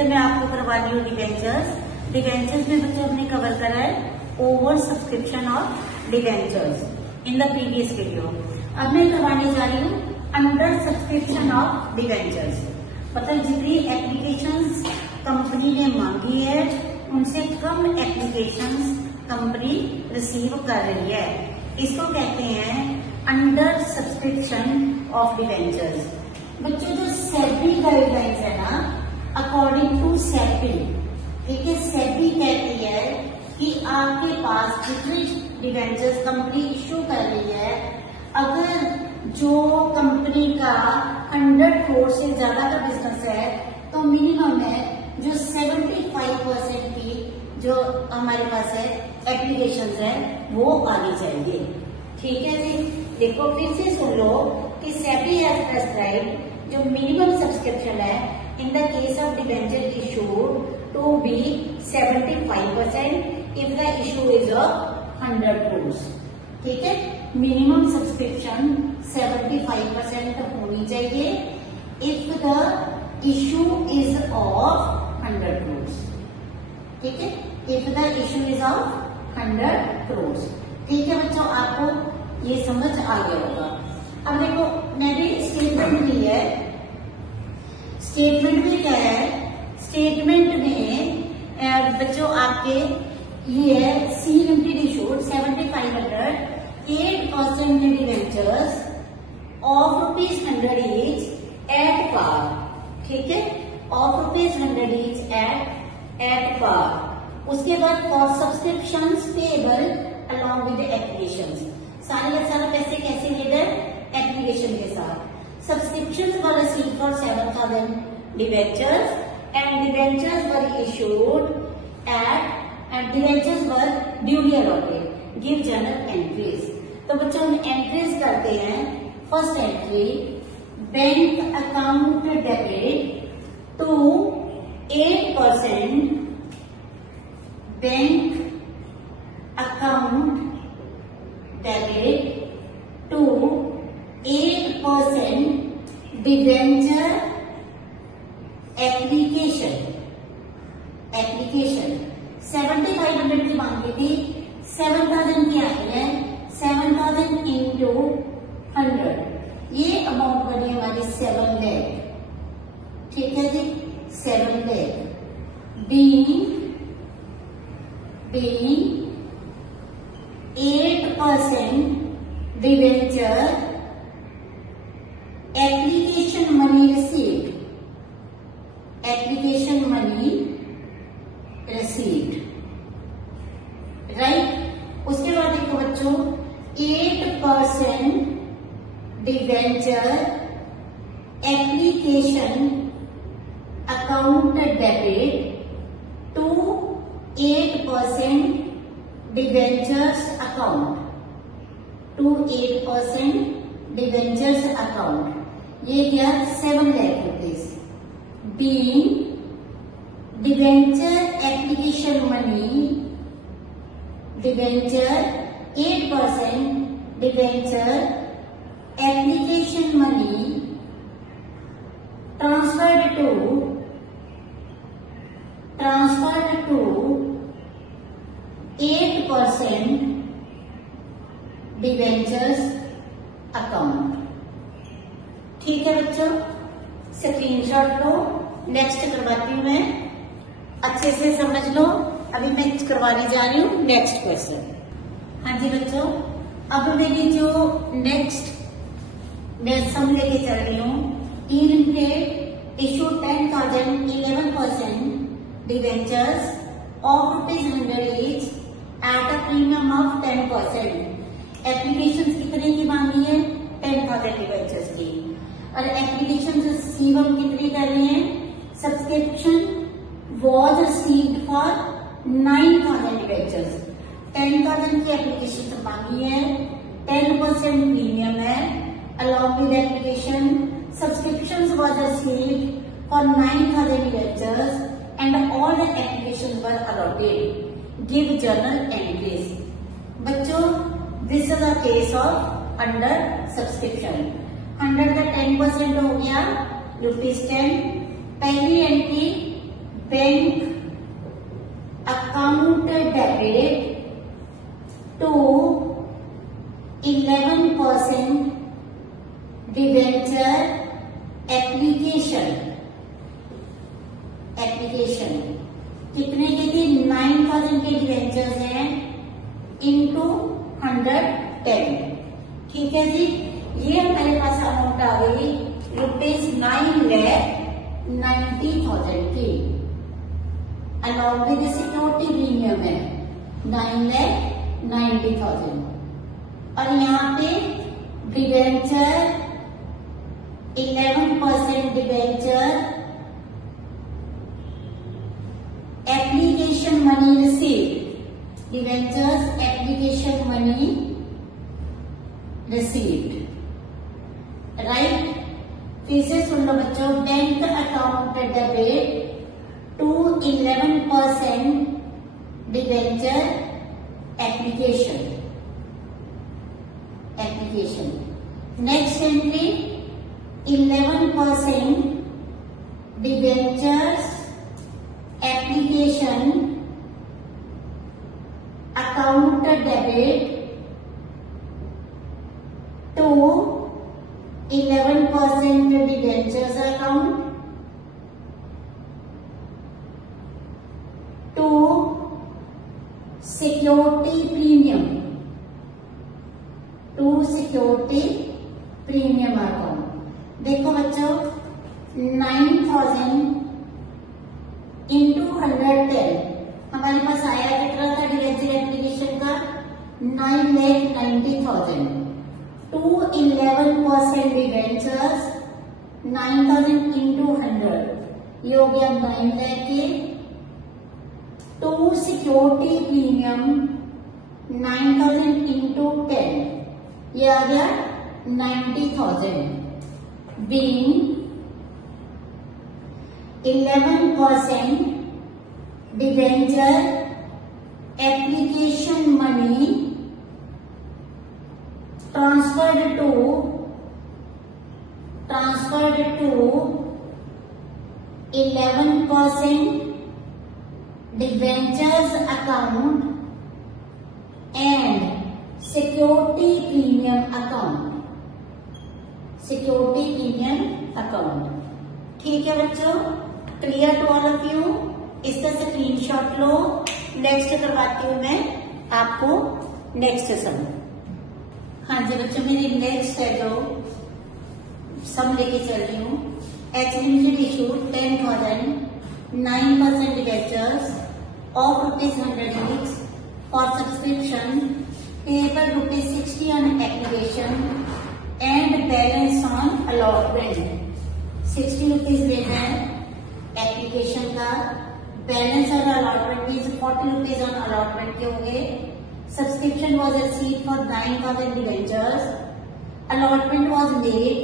फिर मैं आपको करवा रही हूँ डिवेंचर्स। डिवेंचर्स में बच्चों हमने कवर करा है over subscription of debentures in the previous video. अब मैं करवाने जा रही हूँ अंडर सब्सक्रिप्शन ऑफ डिवेंचर्स। मतलब जितनी एप्लीकेशंस कंपनी ने मांगी है उनसे कम एप्लीकेशंस कंपनी रिसीव कर रही है, इसको कहते हैं अंडर सब्सक्रिप्शन ऑफ डिवेंचर्स। बच्चों जो सेबी गाइडलाइंस है ना, अकॉर्डिंग टू सेबी, ठीक है, सेबी कहती है कि आपके पास जितने डिवेंचर्स कंपनी इश्यू कर रही है, अगर जो कंपनी का 100 करोड़ से ज्यादा का बिजनेस है तो मिनिमम है जो 75% की जो हमारे पास है एप्लीकेशंस है वो आनी चाहिए। ठीक है जी, देखो फिर से सुन लो कि सेबी हैज प्रेस्क्राइब्ड जो मिनिमम सब्सक्रिप्शन है in the case of debenture issued to be 75% if the issue is of 100 crore. ठीक है, मिनिमम सब्सक्रिप्शन 75% होनी चाहिए if the issue is of 100 crore. ठीक है, if the issue is of 100 crore. ठीक है बच्चों, आपको ये समझ आ गया होगा। अब देखो मैंने स्टेटमेंट दी है, स्टेटमेंट में क्या है, स्टेटमेंट में बच्चों आपके ये है C limited issued 7500 8% debentures of ₹100 each at par. ठीक है, ऑफ ₹100 ईच एट पार। उसके बाद for subscriptions payable along with applications, सारे के सारे पैसे कैसे लेते हैं, एप्लीकेशन के साथ। Subscriptions were received for 7000 debentures and debentures were issued at and debentures were duly allotted. Give journal entries. तो बच्चों हम एंट्रीज करते हैं। First entry, bank account debit to 8% bank account debit to 8% debenture application 7500 की मांगी थी, 7000 की आई है, 7000 इंटू 100, ये अमाउंट बनी हमारी 7 लाख। ठीक है जी, 7 lakh being 8% debenture application money received, application money received, right. उसके बाद देखो बच्चों 8% debenture application account debit to 8% debentures account to 8% debentures account, ये क्या 7 lakh rupees. Being debenture application money, debenture 8% debenture application money transferred to 8% debentures account. ठीक है बच्चों, screenshot लो, नेक्स्ट करवाती हूँ मैं, अच्छे से समझ लो। अभी मैं करवाने जा रही हूँ नेक्स्ट क्वेश्चन। हाँ जी बच्चों, अब मेरी जो नेक्स्ट मैं सम लेके चल रही हूँ, E limited issue 10,000 11% debentures of ₹100 each at a premium of 10%। Application कितने की मांगी है, 10,000 डिवेंचर्स की, और एप्लीकेशन C1 कितनी कर रही है, subscription was received for 9,000 debentures. 10,000 की एप्लीकेशन मांगी है, 10% प्रीमियम है, along with application subscription was received for 9,000 debentures and all the application were allotted. Give journal entries. बच्चों this is a case of under subscription. 100 का 10% हो गया ₹10। पहली entry bank account debit to 11% debenture application कितने के थे 9,000 के debentures हैं इंटू 110। ठीक है जी, ये हमारे पास अमाउंट आ गई ₹9,90,000 की, अलॉन्ग विद सिक्योरिटी प्रीमियम है 9,90,000। और यहाँ पे debenture 11% debenture application money received, debentures application money received, right. फिर से सुन लो बच्चों, bank account debit to 11% debenture application. Next entry 11% debentures application account debit to 11% debentures account to security premium account. देखो बच्चों 9,000 इंटू 110 हमारे पास आया कितना था डिवेंचर एप्लीकेशन का 9,90,000 टू 11% डिवेंचर्स 9,000 इंटू 100 ये हो गया 9 लाख के, टू सिक्योरिटी प्रीमियम 9,000 इंटू 10 ये आ गया 90,000 being 11% debenture application money transferred to 11% debentures account and security premium account. ठीक है बच्चों, clear to all of you. इसका स्क्रीनशॉट लो, नेक्स्ट करवाती हूँ मैं आपको नेक्स्ट सम। हाँ जी बच्चों, मेरी नेक्स्ट है जो सम लेके चल रही हूँ। H limited issued 10,000 9% debentures of ₹100 each for subscription paper ₹60 on application and balance on allotment। 60 rupees देना है एप्लीकेशन का, बैलेंस और allotment means 40 rupees on allotment के हो गए। Subscription was received for 9,000 debentures, allotment was made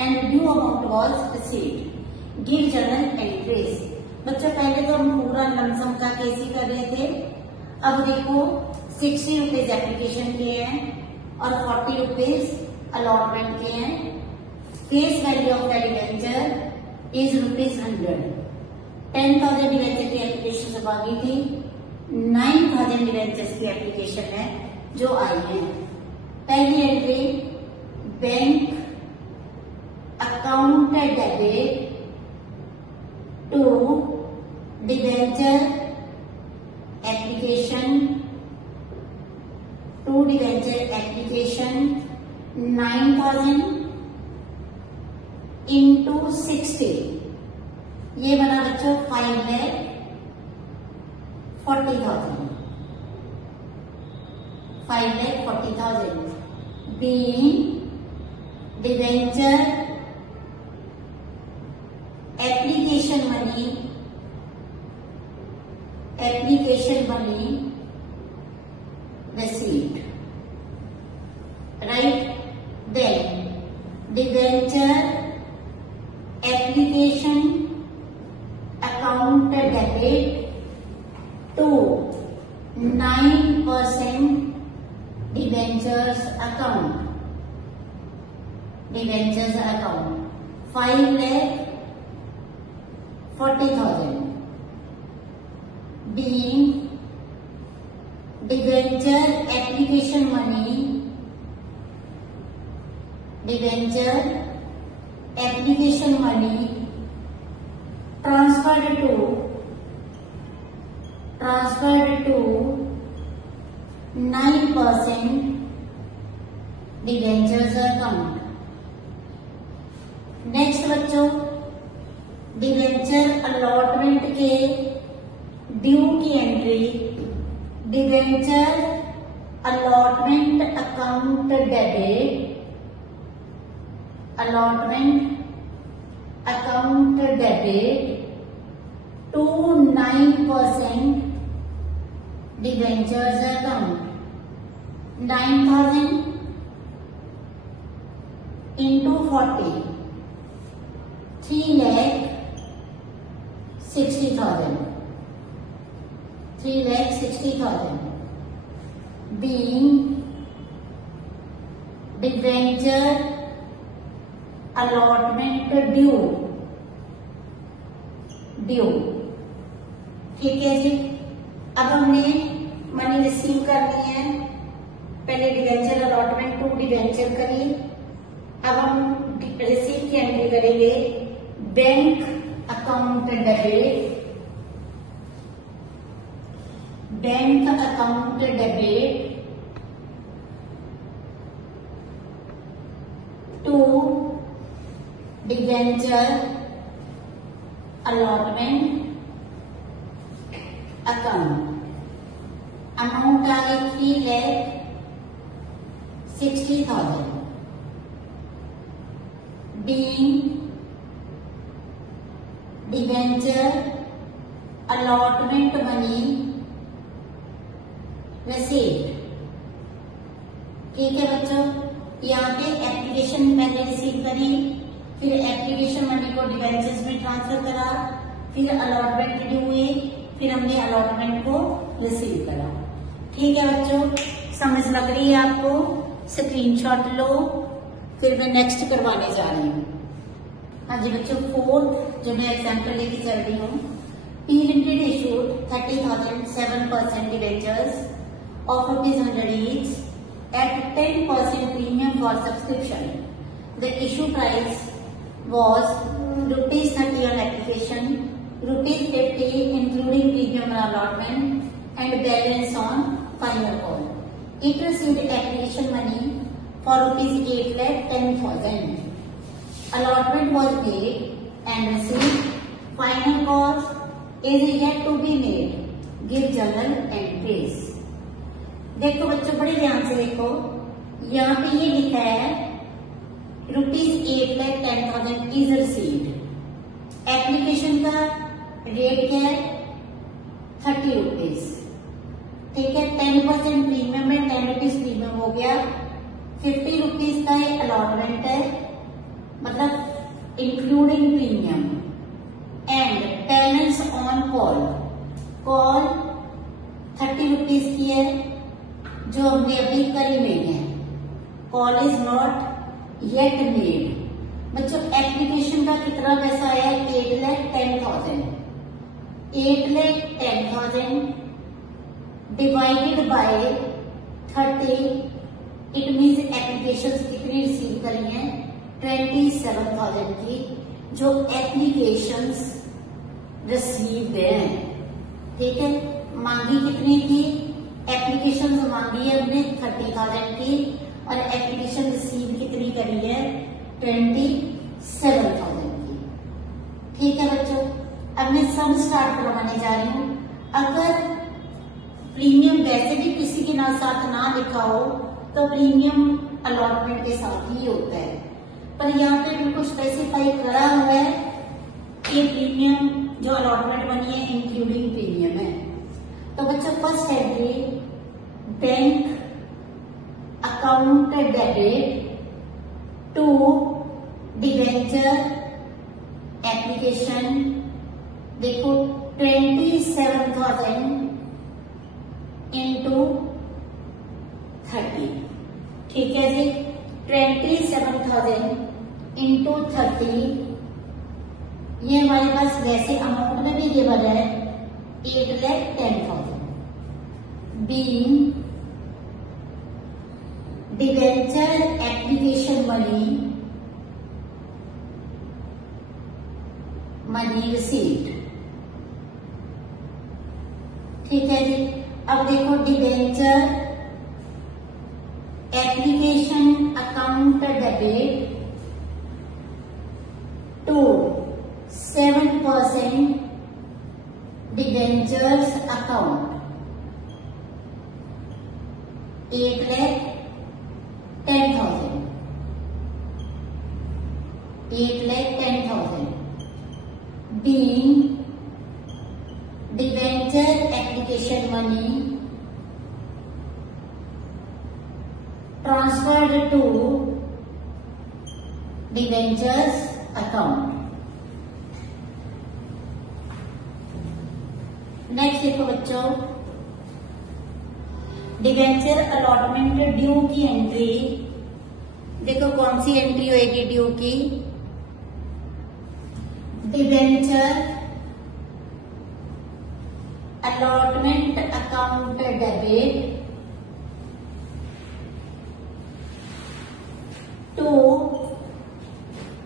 and due amount was received. Give journal entries. बच्चों पहले तो हम पूरा लमसम का केस ही कर रहे थे, अब देखो 60 रुपीज एप्लीकेशन के हैं और 40 रुपीज अलॉटमेंट के हैं। Face value of the debenture is ₹100। 10,000 debenture की एप्लीकेशन सब आ गई थी, 9,000 डिवेंचर्स की एप्लीकेशन है जो आई है। पहली entry bank account debit to debenture application 9,000 into 60 ये बना बच्चों 5,40,000 being debenture application money received, right? Then debenture application account debit to 9% debentures account 5,40,000 being debenture application money, debenture application money transferred to 9% debentures account. Next बच्चों, debenture allotment के due की entry, debenture allotment account debit, allotment account debit to 9% debentures account. 9,000 into 40, 3,60,000, 3,60,000 being debenture allotment due, ठीक है जी। अब हमने money receive करनी है, पहले डिबेंचर अलॉटमेंट टू डिबेंचर करी, अब हम रिसीव की एंट्री करेंगे bank account debit, bank account debit to debenture allotment account. Amount आ गई 3,60,000 being debenture allotment money received, ठीक है बच्चों। यहाँ पे एप्लीकेशन पहले रिसीव करी, फिर एप्लीकेशन मनी को डिबेंचर्स में ट्रांसफर करा, फिर अलॉटमेंट ड्यू हुई, फिर हमने अलॉटमेंट को रिसीव करा। ठीक है बच्चों, समझ लग रही है आपको? स्क्रीनशॉट लो, फिर मैं नेक्स्ट करवाने जा रही हूँ। हाँ जी बच्चों, फोर्थ जो मैं एग्जाम्पल लेके चल रही हूँ, P Limited issued 30,000 7% debentures of ₹100 each at 10% premium for subscription. The issue price was ₹30 on application, ₹50 including premium allotment, and balance on final call. It received application money for ₹8,10,000. Allotment was made and received. Final cost is yet to be made. Give journal entries. देखो बच्चों, बड़े ध्यान से देखो, यहाँ पे ये लिखा है ₹8,10,000 इज रिसीव्ड। एप्लीकेशन का रेट क्या है? 30 रुपीज, ठीक है। 10% प्रीमियम है, 10 रुपीज प्रीमियम हो गया। 50 रुपीज का ये अलॉटमेंट है, मतलब including premium, and balance on call. Call 30 rupees की है जो हमने अभी करी नहीं है। Call is not yet made. बच्चों, एप्लीकेशन का कितना पैसा है? 8,10,000। 8,10,000 divided by 30, it means application कितनी रिसीव करी है? 27,000 की, जो एप्लीकेशंस रिसीव्ड हैं, ठीक है। मांगी कितनी थी? एप्लीकेशन मांगी है हमने 30,000 की, और एप्लीकेशन रिसीव कितनी करी है? 27,000 की, ठीक है बच्चों। अब मैं सम स्टार्ट करवाने जा रही हूँ। अगर प्रीमियम वैसे भी किसी के साथ ना लिखा हो तो प्रीमियम अलॉटमेंट के साथ ही होता है, पर यहाँ पे बिल्कुल स्पेसिफाई करा हुआ है कि प्रीमियम जो अलॉटमेंट बनी है इंक्लूडिंग प्रीमियम है। तो बच्चों, first entry bank account debit to debenture application. देखो 27,000 into 30, ठीक है जी। 27,000 into 30, ये हमारे पास वैसे अमाउंट में भी गिवन है 8,10,000. Being debenture application money received. ठीक है जी। अब देखो debenture application account debit to 7% debentures account 8,10,000. 8,10,000. Being debenture application money transferred to debentures account. Next देखो बच्चों, डिबेंचर अलॉटमेंट ड्यू की एंट्री। देखो कौन सी एंट्री होगी ड्यू की? Debenture allotment account debit to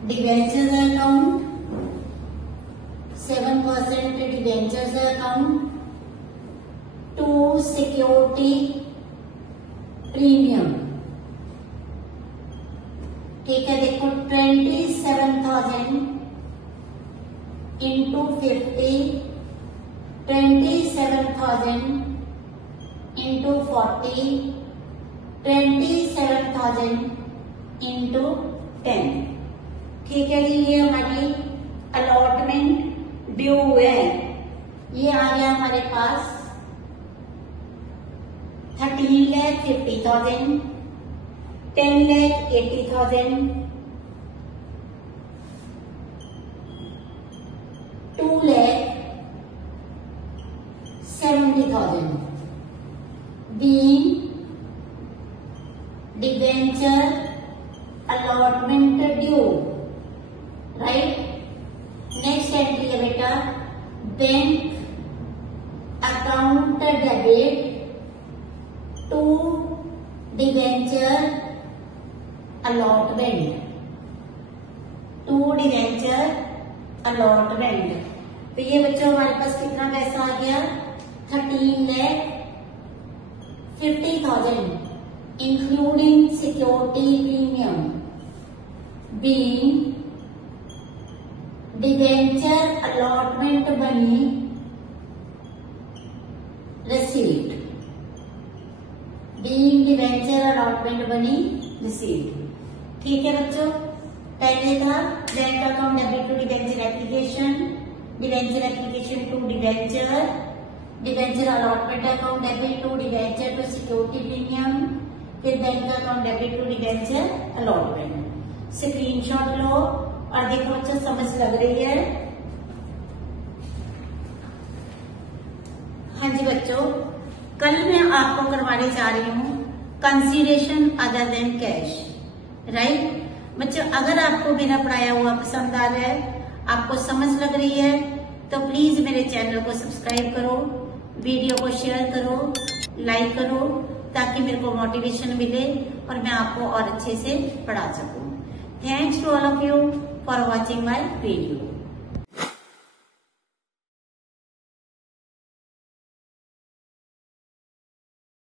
debentures account 7% debentures account to security premium. ठीक है, देखो 27,000 इंटू 50, 27,000 इंटू 40, 27,000 इंटू 10। ठीक है जी, ये हमारी अलॉटमेंट ड्यू है। ये आ गया हमारे पास 13,50,000, 10,80,000, 2,70,000 being debenture allotment due, right? Next entry है बेटा bank account debit to debenture allotment, तो ये बच्चों हमारे पास कितना पैसा आ गया? 13,50,000 including security premium being debenture allotment money received. Being debenture allotment money received. ठीक है बच्चों, पहले था bank account debit to debenture application to debenture allotment account debit to debenture to security premium, फिर bank account debit to debenture allotment. Screenshot लो और देखो बच्चों समझ लग रही है? हाँ जी बच्चों, कल मैं आपको करवाने जा रही हूँ consideration other than cash, right बच्चों? अगर आपको मेरा पढ़ाया हुआ पसंद आ रहा है, आपको समझ लग रही है, तो प्लीज मेरे चैनल को सब्सक्राइब करो, वीडियो को शेयर करो, लाइक करो, ताकि मेरे को मोटिवेशन मिले और मैं आपको और अच्छे से पढ़ा सकूं। Thanks to all of you for watching my video.